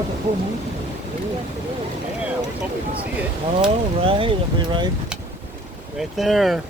about the full moon? Yeah, we're hoping to see it. Oh, right. It'll be right there.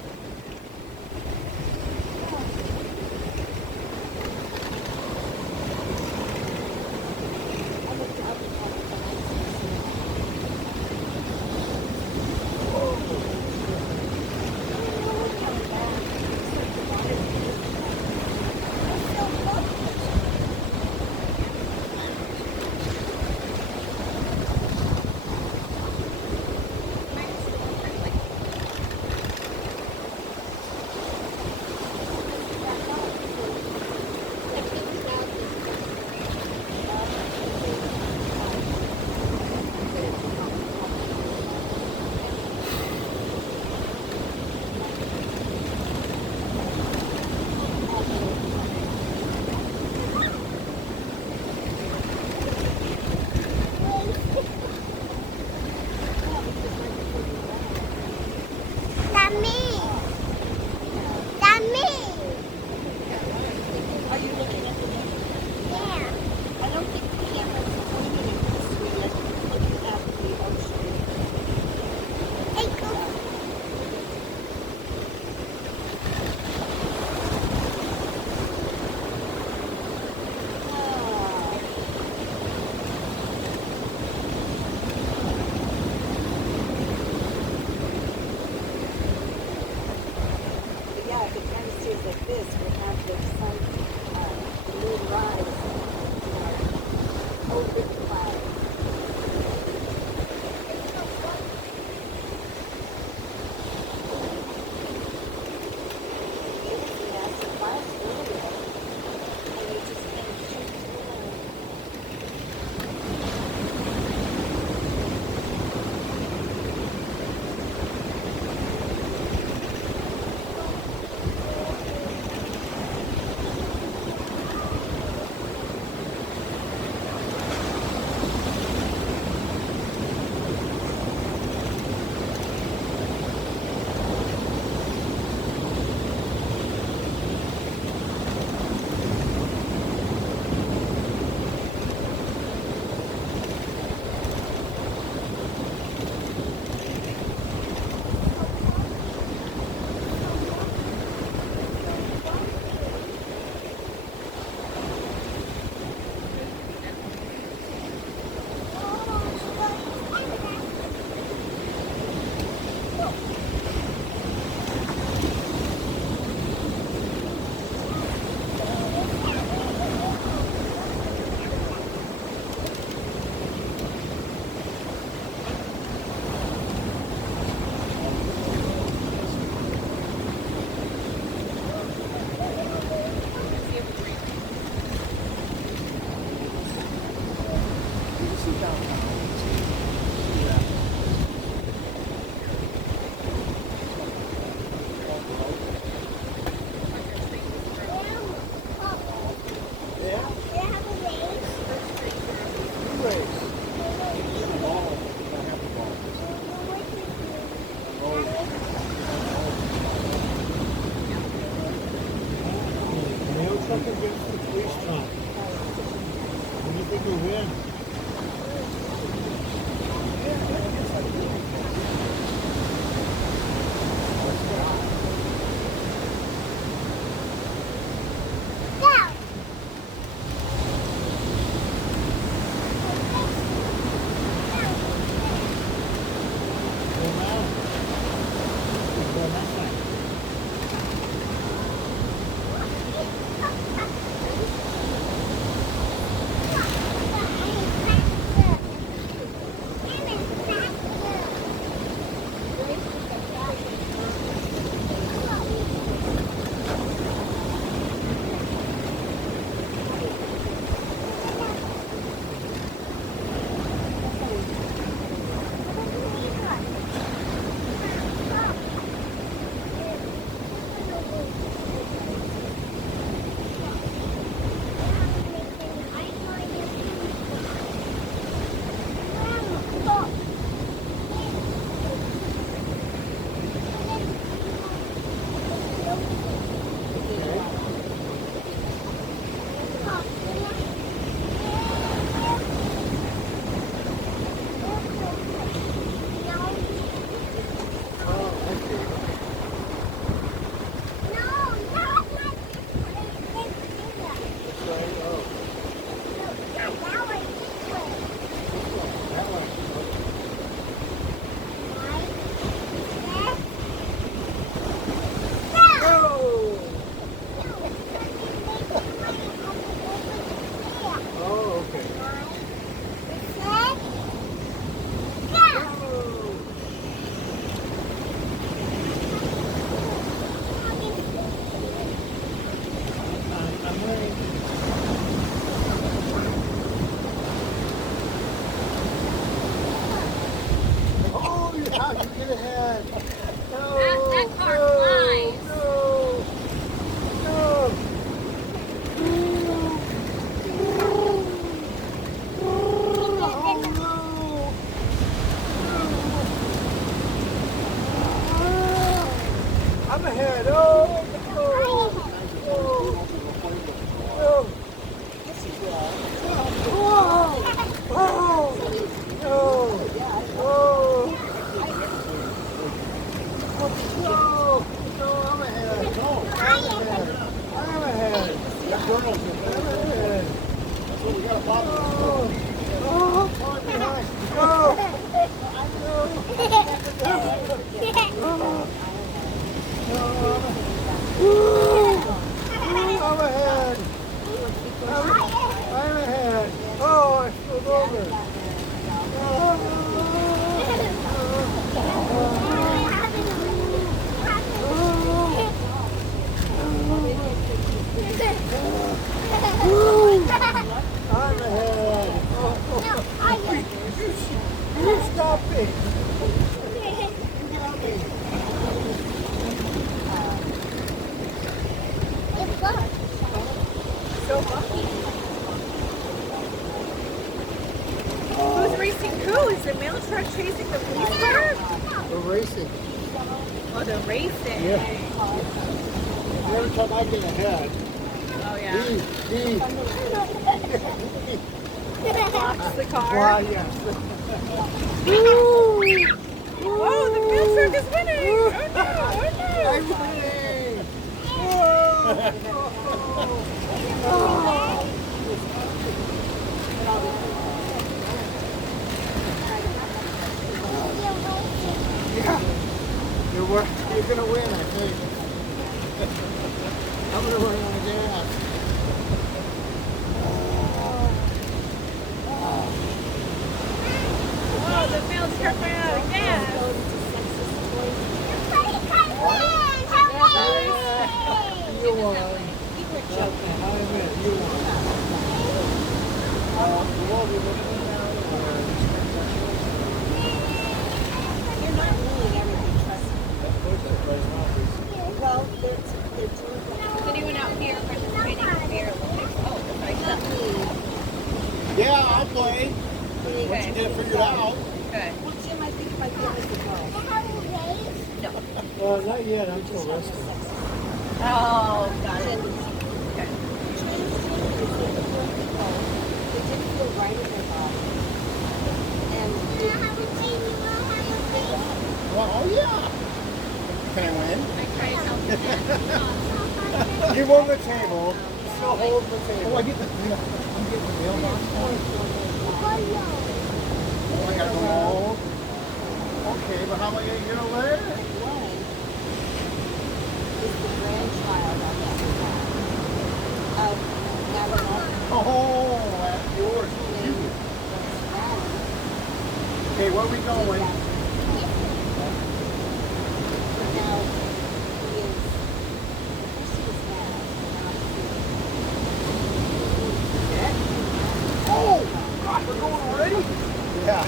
Get ahead. No, That car no, flies. no, no. Oh, no. I'm ahead. Oh, no. Oh, no. Oh, oh, no. Oh. No, no, I'm ahead. No, I'm ahead. I'm ahead. I'm ahead. We got a problem. Oh, far behind. No. I'm ahead. I'm ahead. Oh, I spilled over. I'm ahead. You stop it. So lucky. Who's racing who? Is the mail truck chasing the police car? We're racing. Oh, they're racing. Yeah. Every time I get ahead, Oh, yeah. Blocks the car. Why, yes. Oh, the mail truck is winning. Oh, no. I'm Oh, winning. Yeah. You're gonna win, I think. I'm gonna run out of gas. no. Oh, the mail truck ran out of gas. You won. I admit, you won. You're not ruling everything, trust me. Well, they're doing Is anyone out here participating in Bear Olympics? Oh, not okay. me. Yeah, I play. Once you get it figured out. Good. Well, Jim, I think my girl is the girl. Well, not yet. I'm still resting. Oh, got it. Okay. Transgender is they feel people. They didn't feel right in their body. And Well, oh, yeah. Can I win? I try to help you. Give on the table. Still hold the table. Oh, I get the I'm getting the mailbox point. Oh, I gotta go home. Okay, but how am I gonna get over there? one is the grandchild of Navajo. Oh, that's yours. Okay, where are we going? Now, he is, first he was mad, now he's Oh, God, we're going already? Yeah.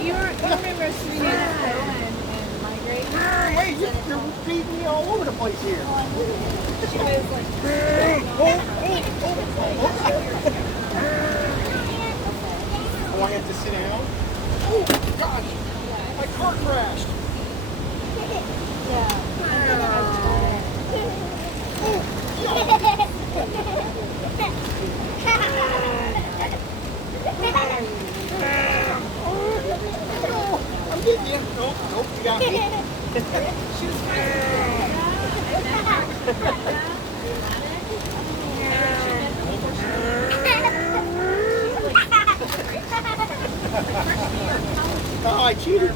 You remember Serena and Migrate? Hey, you're beating me all over the place here. She was like, Oh, I have to sit down? Oh, gosh, my car crashed. I'm getting you. Nope, nope, you got me. Oh, I cheated.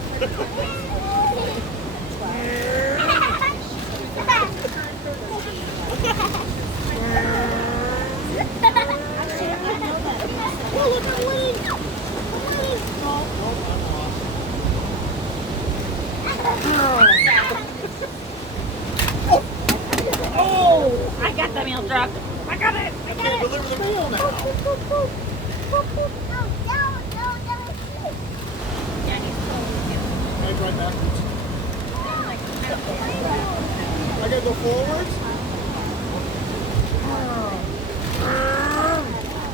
Oh, I got the mail truck. I got it. I can't deliver the mail now. Yeah, he's totally Can I right backwards. I gotta go forwards?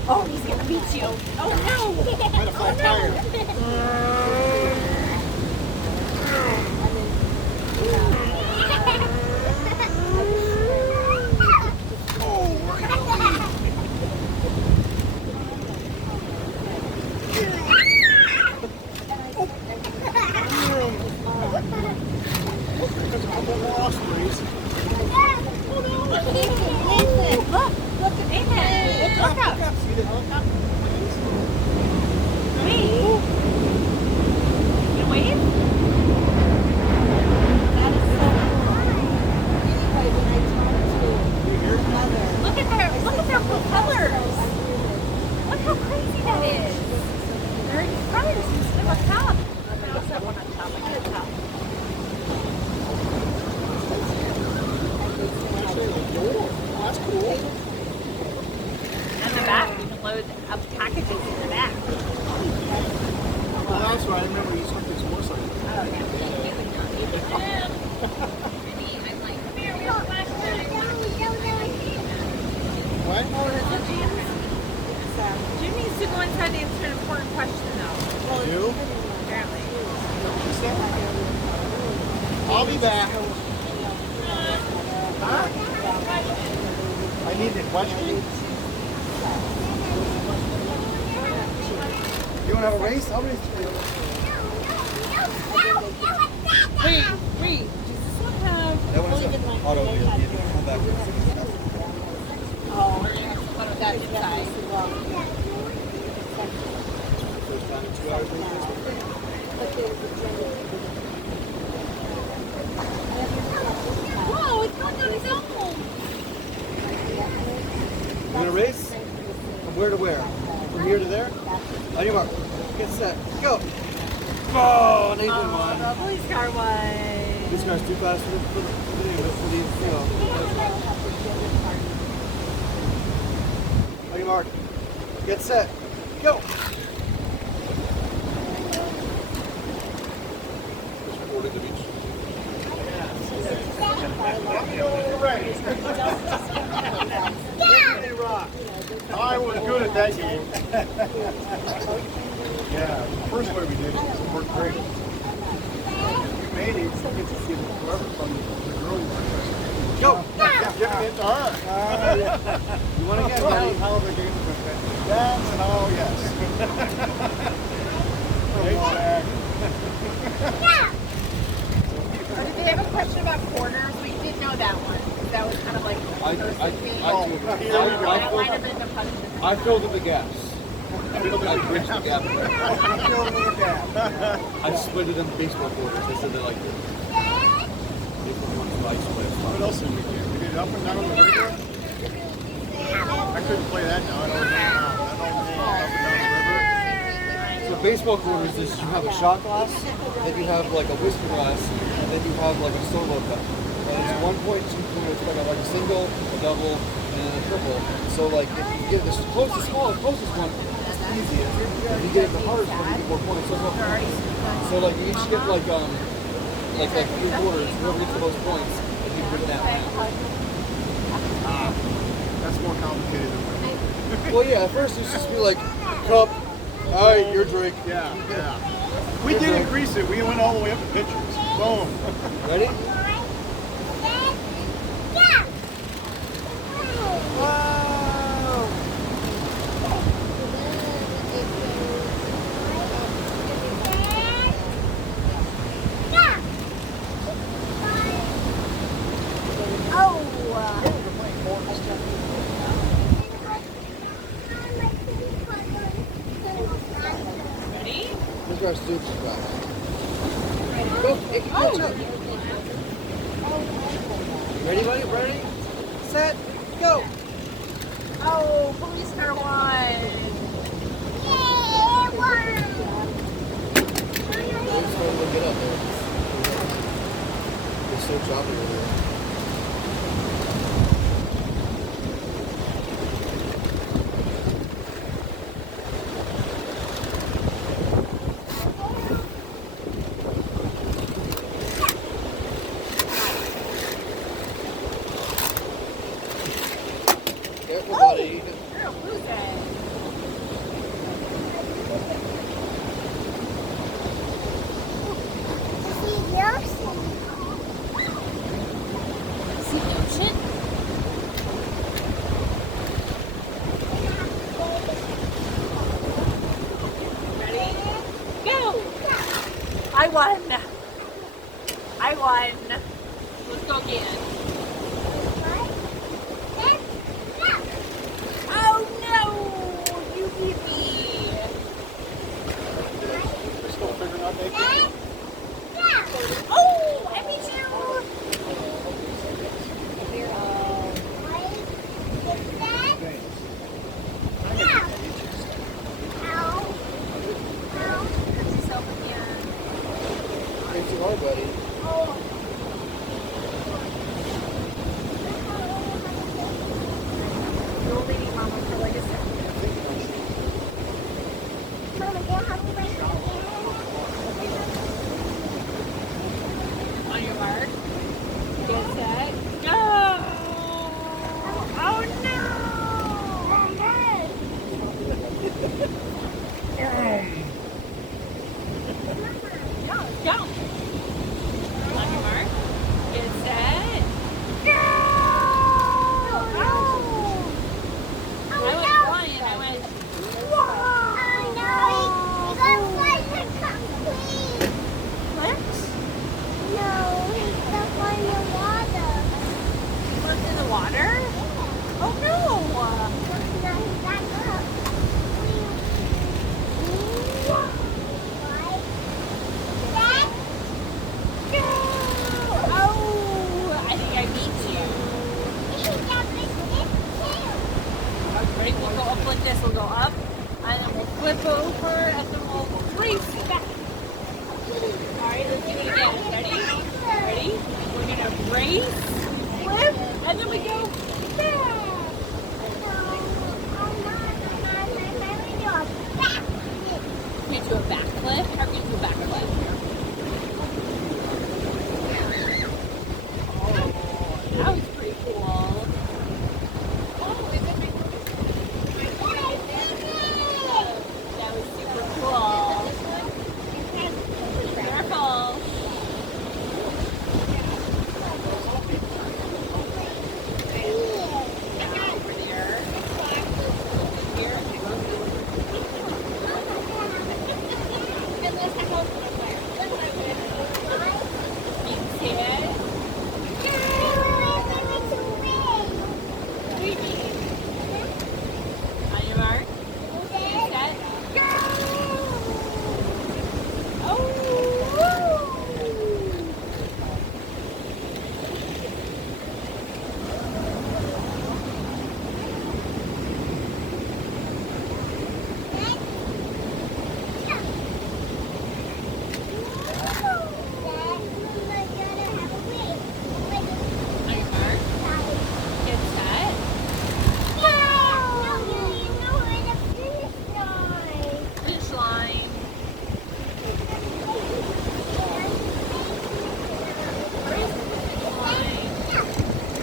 Oh, he's gonna beat you. Oh no! I had a flat tire. There's a couple more ospreys. Look at Nathan. Look up. See the helicopter? Wait. You wave? That is so cool. Anyway, when I talked to her mother, Look at their propellers. Look how crazy that is. They're in cars instead of a top. I also have one on top. I get a top. That's cool. And the back, you can load up packages in the back. Well, that's right. I remember you took this motorcycle. What? Oh, that's what Jim needs to go inside and answer an important question, though. You? Apparently. I'll be back. Huh? I need the question. You want to have a race? I'll race you. Wait. Does this one have... That one is auto. You need to come back. Oh, we're going to have to put that inside. First time in 2 hours. Whoa, it's going on its own. You gonna race? From where to where? From here to there? On your mark. Get set. Go. Oh, Nathan won. The police car won. This car's too fast for the video. On your mark. Get set. Go. I was good at that game. Yeah, the first way we did it worked great. We made it. So get to see whoever from the girl you were interested in. Go. Yeah, give it to her. You want to get How the game was. That's an oh yes. Exactly. Did they have a question about corners? We did know that one. That was kind of like I filled in the gaps. I bridged the gap. I split it in baseball quarters. They said they liked it. What else did we do? We did up and down the river. I couldn't play that now. I don't know. Up and down the river. So baseball quarters is you have a shot glass, then you have like a whiskey glass, and then you have like a solo cup. And it's 1.2 points, like a single, a double, and a triple. So like if you get the closest one, it's easy. If you get the hardest one, you get more points. So like you each get like 3 quarters. Whoever gets the most points, and you bring that down. That's more complicated than what Well, yeah. At first it's just be like cup. All right, your drink. Yeah. We did increase it. We went all the way up to pitchers. Boom. Ready? This guy's super fast. Go, catch up. Ready, buddy? Ready? Set, go. Oh, police car won. I'm just going to look it up there. It's so choppy over there. I won. Let's go again. Oh no! You beat me. We're still figuring out that. Oh, I beat you. Cut yourself again. Thanks to our buddy. You'll only need mama for like a second. On your mark. Get set. Go! Oh no! Yeah, go! On your mark. Get set. Go! I went flying. I went. What? Looked in the water? Oh no! Oh! I think I beat you. Ready? We'll go up like this. We'll go up, and then we'll flip over.